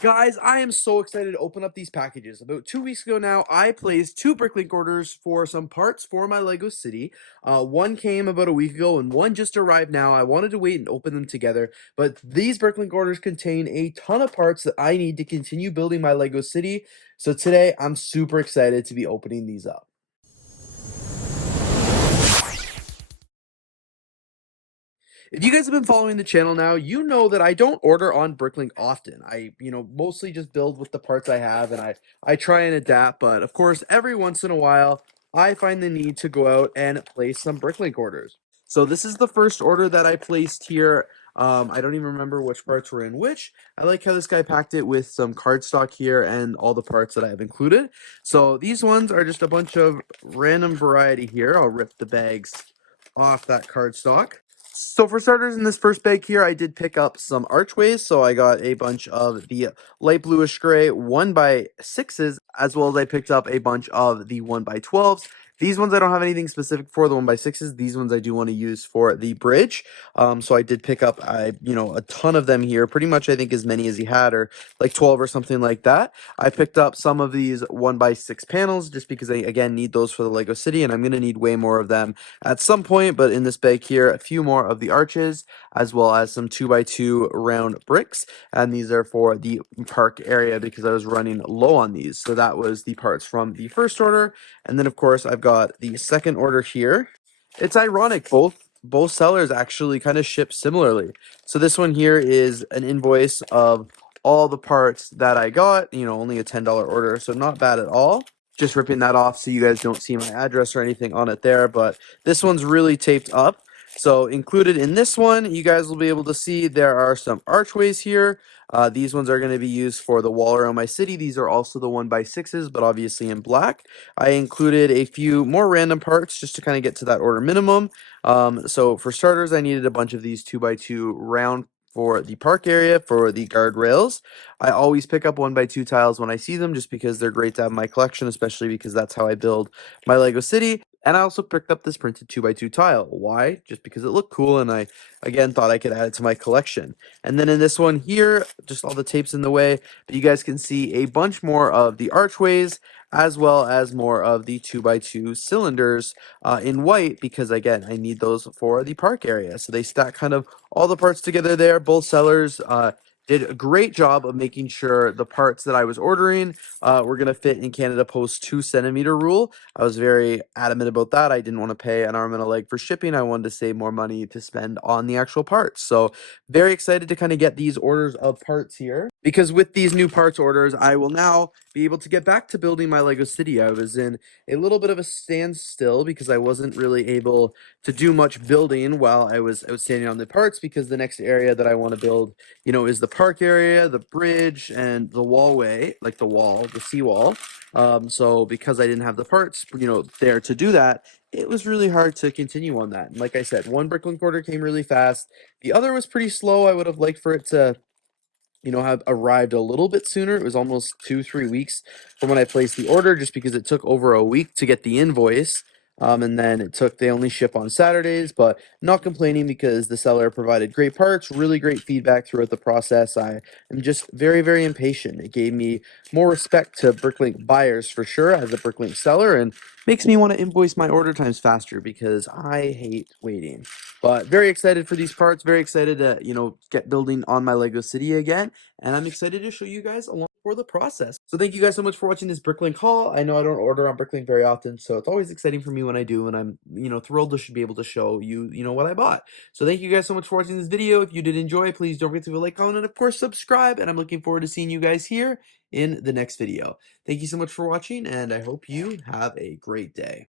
Guys, I am so excited to open up these packages. About 2 weeks ago now, I placed two BrickLink orders for some parts for my Lego City. One came about a week ago and one just arrived now. I wanted to wait and open them together, but these BrickLink orders contain a ton of parts that I need to continue building my Lego City. So today, I'm super excited to be opening these up. If you guys have been following the channel now, you know that I don't order on BrickLink often. I mostly just build with the parts I have and I try and adapt, but of course, every once in a while, I find the need to go out and place some BrickLink orders. So this is the first order that I placed here. I don't even remember which parts were in which. I like how this guy packed it with some cardstock here and all the parts that I have included. So these ones are just a bunch of random variety here. I'll rip the bags off that cardstock. So for starters, in this first bag here, I did pick up some archways. So I got a bunch of the light bluish gray 1x6s, as well as I picked up a bunch of the 1x12s. These ones I don't have anything specific for the 1x6s. These ones I do want to use for the bridge. So I did pick up a ton of them here. Pretty much I think as many as he had, or like 12 or something like that. I picked up some of these 1x6 panels just because I again need those for the Lego City, and I'm gonna need way more of them at some point. But in this bag here, a few more of the arches, as well as some 2x2 round bricks, and these are for the park area because I was running low on these. So that was the parts from the first order, and then of course I've got the second order here. It's ironic, both sellers actually kind of ship similarly. So this one here is an invoice of all the parts that I got, only a $10 order, so not bad at all. Just ripping that off so you guys don't see my address or anything on it there, but this one's really taped up. So included in this one, you guys will be able to see there are some archways here. These ones are going to be used for the wall around my city. These are also the 1x6s, but obviously in black. I included a few more random parts just to kind of get to that order minimum. So for starters, I needed a bunch of these 2x2 round for the park area for the guardrails. I always pick up 1x2 tiles when I see them just because they're great to have in my collection, especially because that's how I build my Lego City. And I also picked up this printed 2x2 tile. Why? Just because it looked cool and I, again, thought I could add it to my collection. And then in this one here, just all the tapes in the way, but you guys can see a bunch more of the archways as well as more of the 2x2 cylinders in white because, again, I need those for the park area. So they stack kind of all the parts together there. Both sellers did a great job of making sure the parts that I was ordering were going to fit in Canada Post 2 centimeter rule. I was very adamant about that. I didn't want to pay an arm and a leg for shipping. I wanted to save more money to spend on the actual parts. So very excited to kind of get these orders of parts here because with these new parts orders, I will now be able to get back to building my Lego City. I was in a little bit of a standstill because I wasn't really able to do much building while I was standing on the parts because the next area that I want to build is the park area, the bridge, and the wallway, like the wall, the seawall. So because I didn't have the parts, there to do that, it was really hard to continue on that. And like I said, one BrickLink order came really fast. The other was pretty slow. I would have liked for it to have arrived a little bit sooner. It was almost 2-3 weeks from when I placed the order just because it took over a week to get the invoice. And then they only ship on Saturdays, but not complaining because the seller provided great parts, really great feedback throughout the process. I am just very, very impatient. It gave me more respect to BrickLink buyers for sure as a BrickLink seller and makes me want to invoice my order times faster because I hate waiting. But very excited for these parts, very excited to, get building on my Lego City again. And I'm excited to show you guys along for the process. So thank you guys so much for watching this BrickLink haul. I know I don't order on BrickLink very often, so it's always exciting for me when I do, and I'm, thrilled to be able to show you, what I bought. So thank you guys so much for watching this video. If you did enjoy, please don't forget to leave a like, comment, and of course subscribe. And I'm looking forward to seeing you guys here in the next video. Thank you so much for watching, and I hope you have a great day.